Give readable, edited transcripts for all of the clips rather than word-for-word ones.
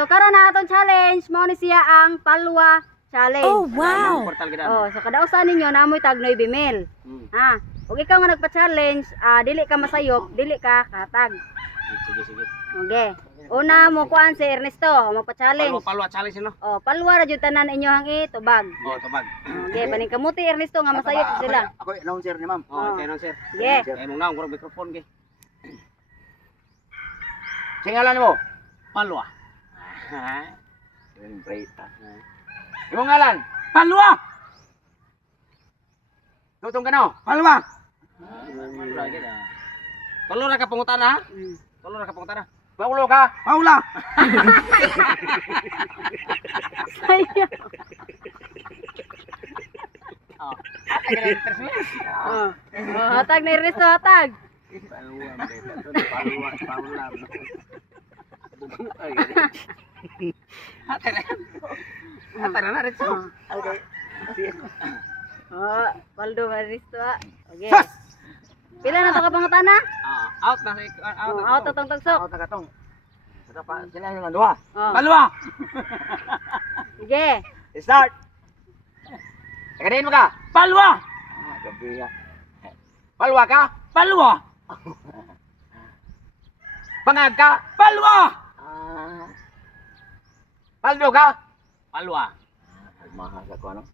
So karon na atong challenge mao ni siya ang palwa challenge. Oh, wow. So kada usa ninyo naamoy tag 9 mil. Ha. Ug ikaw nga nagpa-challenge, dili ka masayop, dili ka katag. Sige. Okay. Una mo kuan si Ernesto, magpa-challenge. Palwa challenge no? Oh, palwa ra jud tanan inyohang itubag. Tubag. Okay, paning kamuti Ernesto nga masayop sila. Ako announcer ni ma'am. Tayo sir. Okay. Mong naong kurang microphone kay. Singalan mo? Palwa. Siyempre. Imong ngalan? Palwa. Tutong ka no? Palwa. Tulo ra ka pangutana ha? Mm. Tulo ra ka pangutana. Paulo ka? Paula. Sayop. Oh. Hatag na Ernesto, hatag. Palwa. Okay. Oh, Paldo Ernesto. Okay. Pila na to ka pangutana? Out na Out atong tagsok. Ako tagatong. Saka pa sila yung duha. Oh. Palwa. Sige. Start. Tagadiin mo ka. Palwa. Gabi yan. Palwa ka? Palwa. Bangag ka? Palwa. Paldo ka? Palwa. Mahal ka ko ano?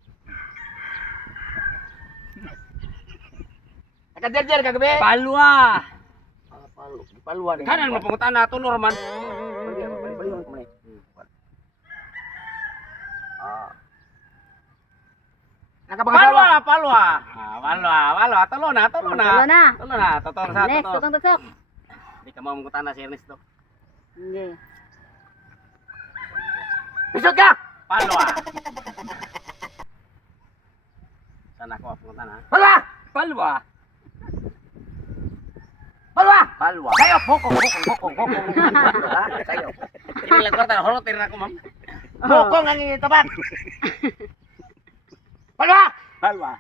Nakaderder ka gabi? Palwa. Palwa ni. Kanan mo pangutana tulo ra man. Nakapangasawa? Palwa. Palwa. Tulo na. Tulo na. Totoo sa Next, totoo. tutong tagsok. Di ka mo mangutana si Ernesto. Okay. Pisot ka? Palwa. Sana ko pangutana. Palwa! Palwa. Palwa! Palwa. Sayo! Hokong. Sayo. Ini lang kwarta holotir na ko ma'am. Hokong ang itabat. Palwa! Palwa.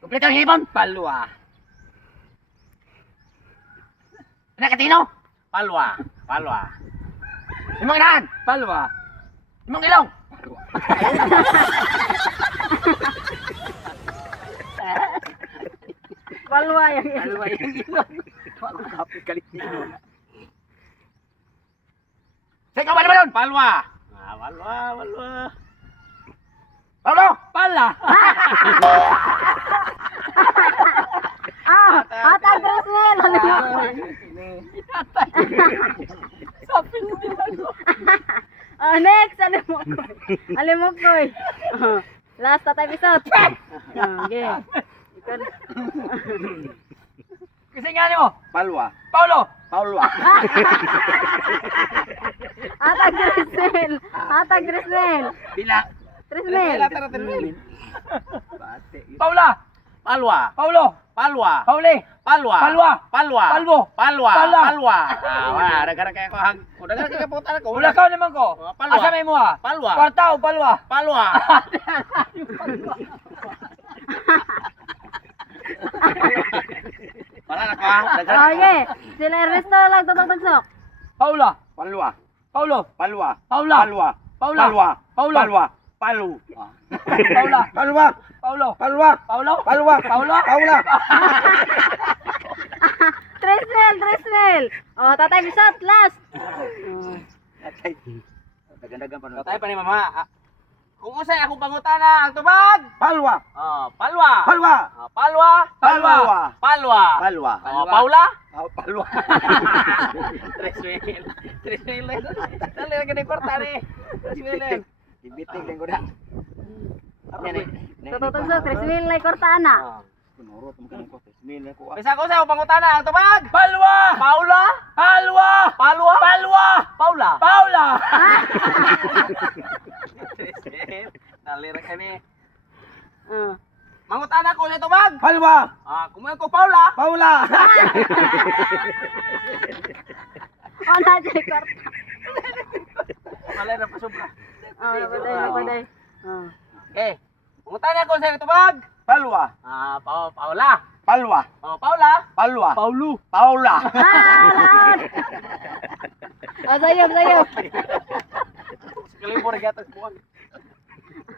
Kompleto ang hipon. Palwa. Nakatino? Palwa. Imong inahan? Palwa. Imong ilong? Palwa yung Palwa yung ilong. Ako kapit kalit nito. Sa ikaw, bali ba yun? Palwa. Palwa. Paulo! Pala. Hatag Trismel. Oh, next, Alimokoy. Oh, last na episode. Okay. Kasi nga mo? Palwa. Paulo! Palwa. Hatag Trismel. Bila. Trismel. Paula! Palwa. Paulo! Palwa. Pauli! Palwa. Palwa. Palwa. Palbo. Palwa. Palwa. Palwa. Dagan kaya ko hang. Dagan kaya po ko. Wala ka naman ko. Palwa. Asa may mo ha? Palwa. Kwarta o palwa? Palwa. Wala na ko ha. Okay. Sila Ernesto lang tagsok. Paula! Palwa. Paulo! Palwa. Paula! Palwa. Paula! Palwa. Paula! Palwa. Palu. Paula! Palwa. Paulo! Palwa. Paulo! Palwa. Paulo! Paula. Trismel. Oh, tatay episode last. Dagan-dagan pa Tayo pa ni mama. Kung usay akong pangutana ang tubag. Palwa! Palwa. Palwa! Palwa. Palwa! Palwa. Palwa! Paula. Palwa! Trismil. Dali lagi ni kwarta ni. Trismil. Ibitig din ko na. Tagsok Trismel lay kortaana. Kunurot mo ka ko. Bismillah ko. Bisa ko sa pangutana ang tubag. Palwa! Paula. Palwa! Palwa. Palwa! Paula. Paula! Dali ra kani. Oh. Mangutana ko sa tubag. Palwa! Kumuha ko Paula. Paula! Oh, na jay korta. Malay ra pa sobra. Oh, napaday. Oh. Okay. Mangutana ko sa tubag. Palwa! Paula. Palwa! Paula. Palwa. Paulo. Paula. Lahat. Sayop, sayop. Sekali mo regatas buwan.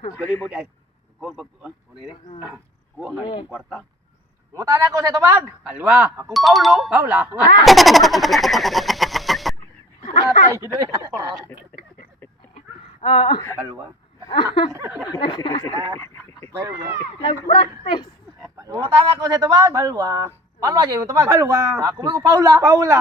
Sekali mo di ay. Kuha pag Muna ini. kuha nga yung kwarta. Munta na ko sa tubag. Palwa. Akong Paulo. Paula. Natay gido. Oo. Palwa. Nag-practice. Munta na ko sa tubag. Palwa. Palwa dyan mo tubag. Palwa. Ako mo Paula. Paula.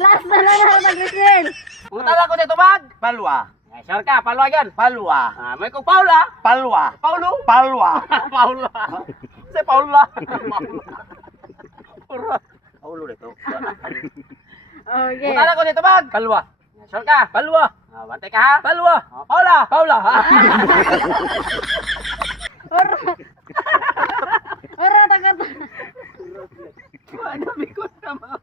Last na lang nag-return. Munta na ko sa tubag. Palwa. Ay, sure ka, Palwa yan. Palwa. May kong Paula. Palwa. Paulo. Palwa. Paula. Si Paula. Paulo dito. Okay. Munta na ko sa tubag. Palwa. Sure ka. Palwa. Bantay ka ha. Palwa. Paula. Paula. Ora tagat. Ano, may ko naman.